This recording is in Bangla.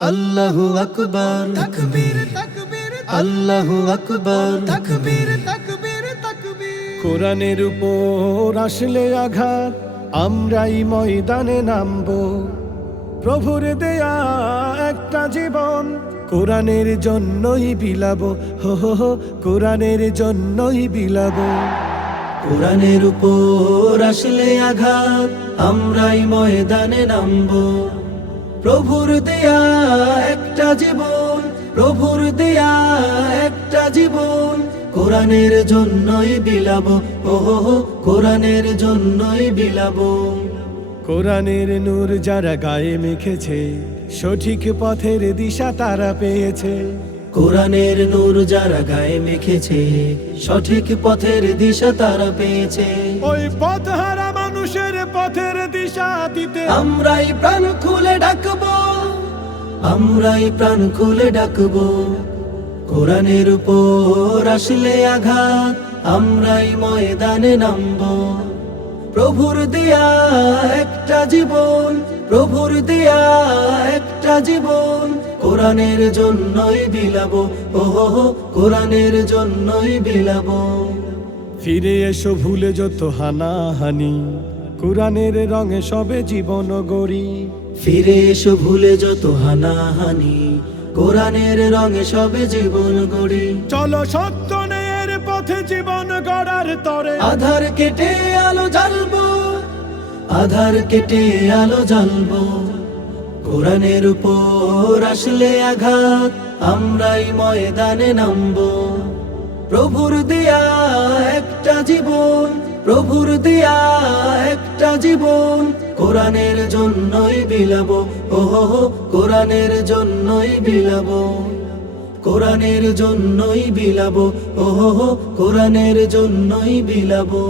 আল্লাহু আকবার। তাকবীর তাকবীর আল্লাহু আকবার। তাকবীর তাকবীর তাকবীর। কোরআনের উপর আসলে আঘাত আমরাই ময়দানে নামব। প্রভুর দেয়া একটা জীবন কোরআনের জন্যই বিলাব। হো হো হো কোরআনের জন্যই বিলাব। কোরআনের উপর আসলে আঘাত আমরাই ময়দানে নামব। প্রভুর দেয়া একটা জীবন প্রভুর দেয়া একটা জীবন। কোরআনের জন্যই বিলাবো ও হো হো, কোরআনের জন্যই বিলাবো। কোরআনের নূর যারা গায়ে মেখেছে সঠিক পথের দিশা তারা পেয়েছে। কোরআনের নূর যারা গায়ে মেখেছে সঠিক পথের দিশা তারা পেয়েছে। ওই পথহারা মানুষের পথের দিশা দিতে আমরাই প্রাণ ডাকবো আমরাই প্রাণ খুলে ডাকবো। কোরআনের উপর আসলে আঘাত আমরাই ময়দানে নামবো। প্রভুর দেয়া একটা জীবন প্রভুর দেয়া একটা জীবন কোরআনের জন্যই বিলাবো। ও হো হো, কোরআনের জন্যই বিলাবো। ফিরে এসো ভুলে যত হানাহানি। কোরআনের রঙে সবে জীবন গড়ি। ফিরে এসো ভুলে যত হানাহানি। কোরআনের রঙে সবে জীবন গড়ি। চলো সত্য ন্যায়ের পথে জীবন গড়ার তরে। আধার কেটে আলো জ্বালবো আধার কেটে আলো জ্বালবো। কোরআনের উপর আসলে আঘাত আমরাই ময়দানে নামবো। প্রভুর দেয়া একটা প্রভুর দিয়া একটা জীবন কোরআনের জন্যই বিলাব। ও হো হো, কোরআনের জন্যই বিলাব। কোরআনের জন্যই বিলাব। ও হো হো, কোরআনের জন্যই বিলাবো।